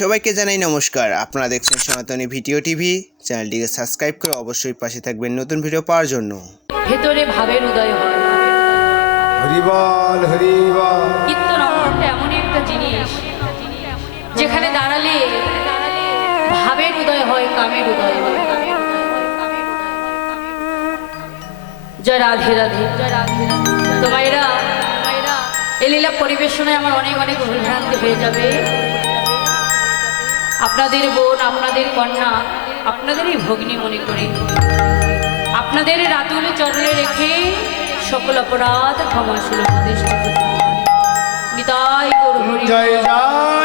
সবাইকে জানাই নমস্কার। আপনারা দেখছেন সনাতনী ভিডিও টিভি। চ্যানেলটিকে সাবস্ক্রাইব করে অবশ্যই পাশে থাকবেন নতুন ভিডিও পাওয়ার জন্য। ভেতরে ভাবের উদয় হয় হরিবল হরিবল কীর্তন এমনই একটা জিনিস যেখানে দাঁড়ালে ভাবের উদয় হয় কামের উদয় হয়। জয় রাধে রাধে। জয় রাধে তো মায়েরা এই লীলা পরিবেশনায় আমার অনেক অনেক ভুলভ্রান্তি হয়ে যাবে। আপনাদের বোন, আপনাদের কন্যা, আপনাদেরই ভগ্নী মনে করে। আপনাদের রাতুল চরণে রেখে সকল অপরাধ ক্ষমা সুলভ নিতাই গৌর জয় জয়।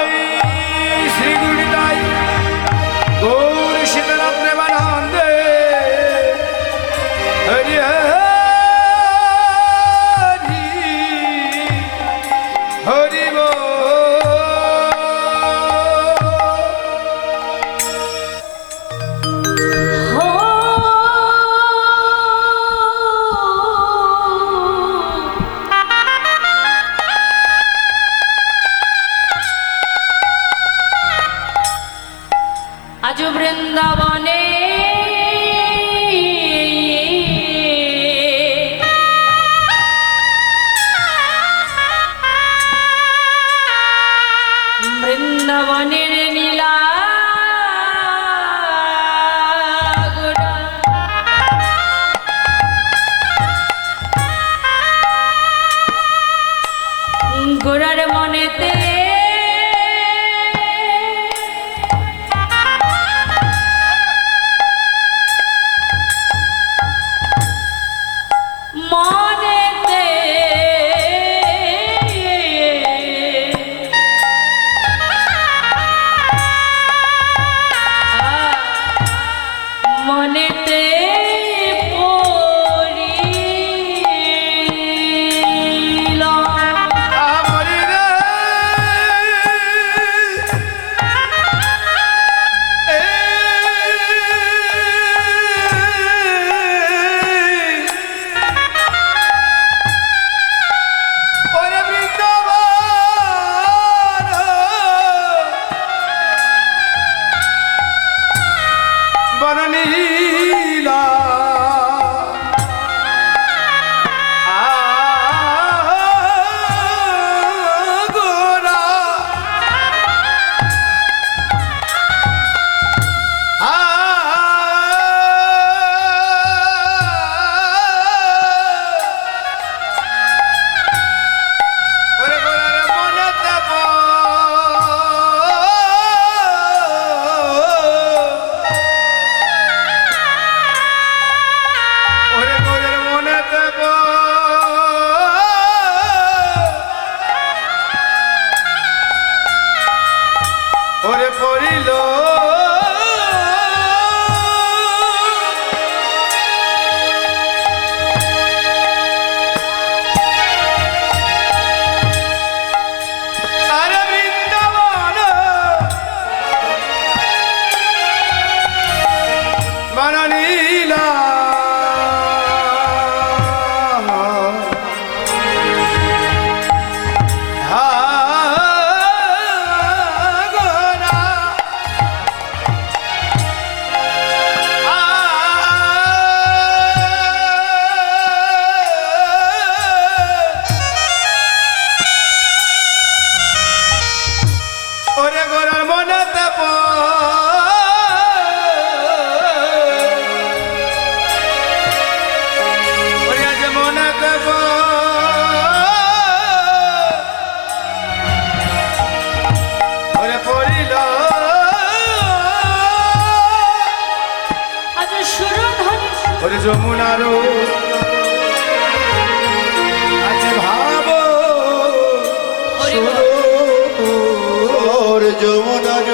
ওরে যমুনারো আজ ভাব ওর যমুনার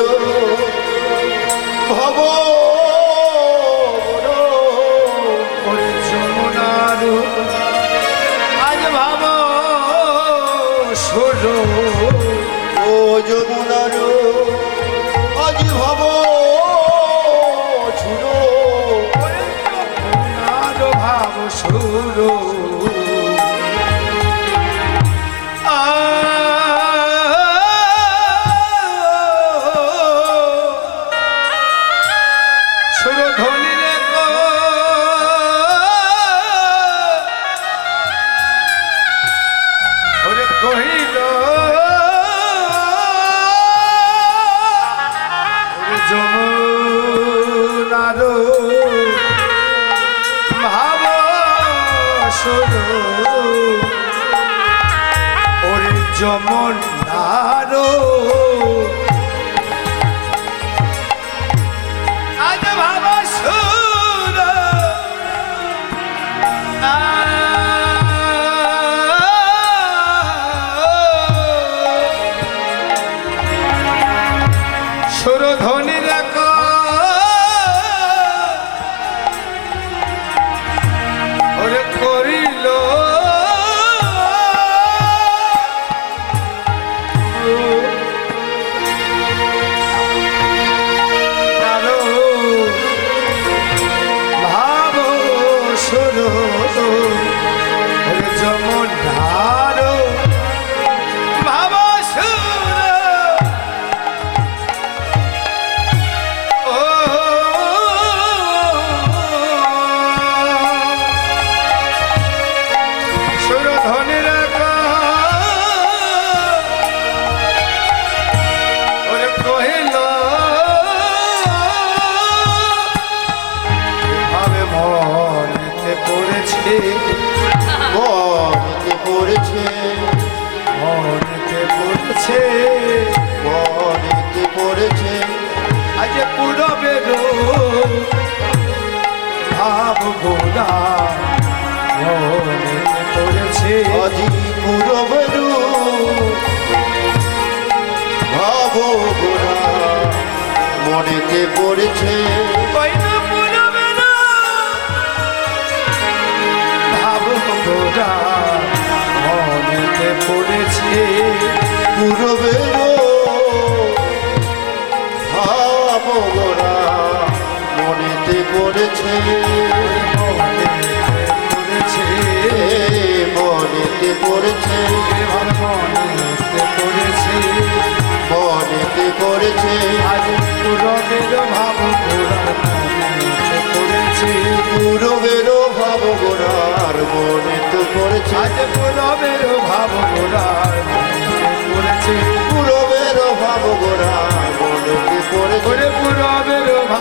ভব। ওরে যমুনারো আজ ভাব সুর ও যমুনার আজ ভব পাপ ভোলা। করেছে অজি পুরবরু মনেতে পড়েছে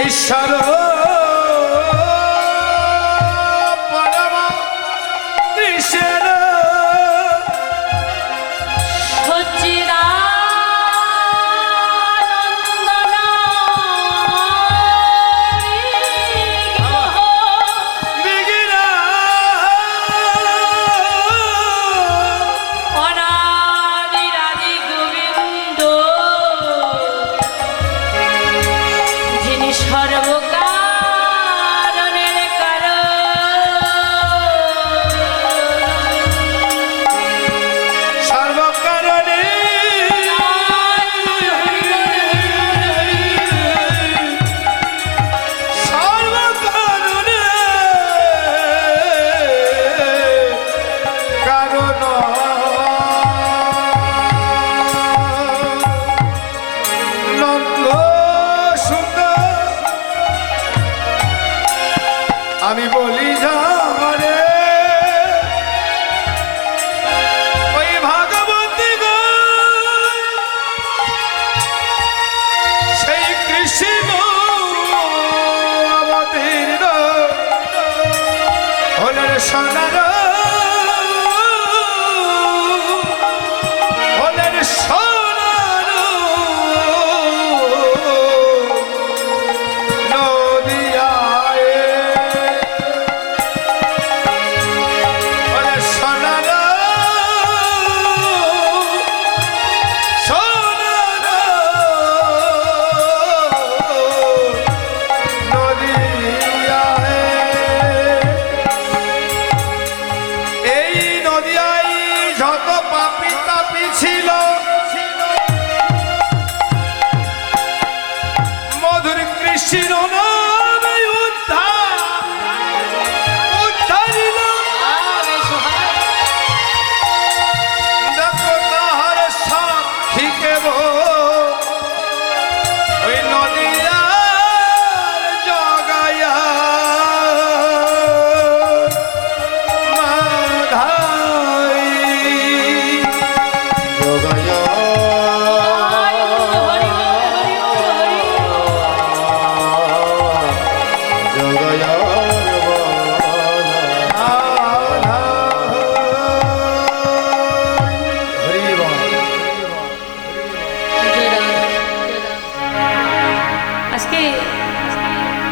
ঈশ্বর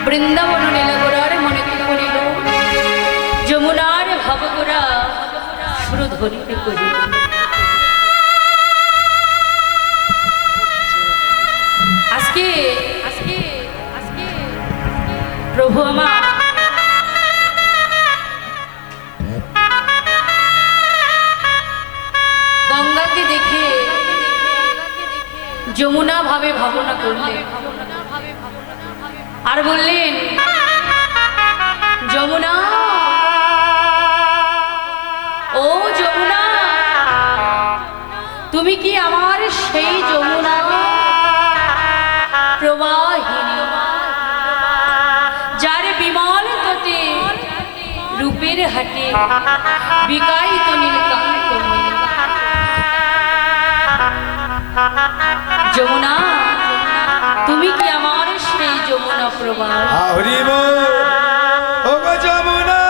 বৃন্দাবন নীলাগোড়ার মনে করিল যমুনার ভবগোড়া ধরিতে করিল আজকে আজকে আজকে প্রভু আমার গঙ্গাকে দেখে যমুনা ভাবে ভাবনা করলেন আর বললেন, যমুনা, ও যমুনা, তুমি কি আমার সেই যমুনা প্রবাহিনী? যার বিমল তটে রূপের হাটে বিকায়িত নীলকান্ত যমুনা তুমি কি আমার সেই যমুনা প্রবাহ? যমুনা।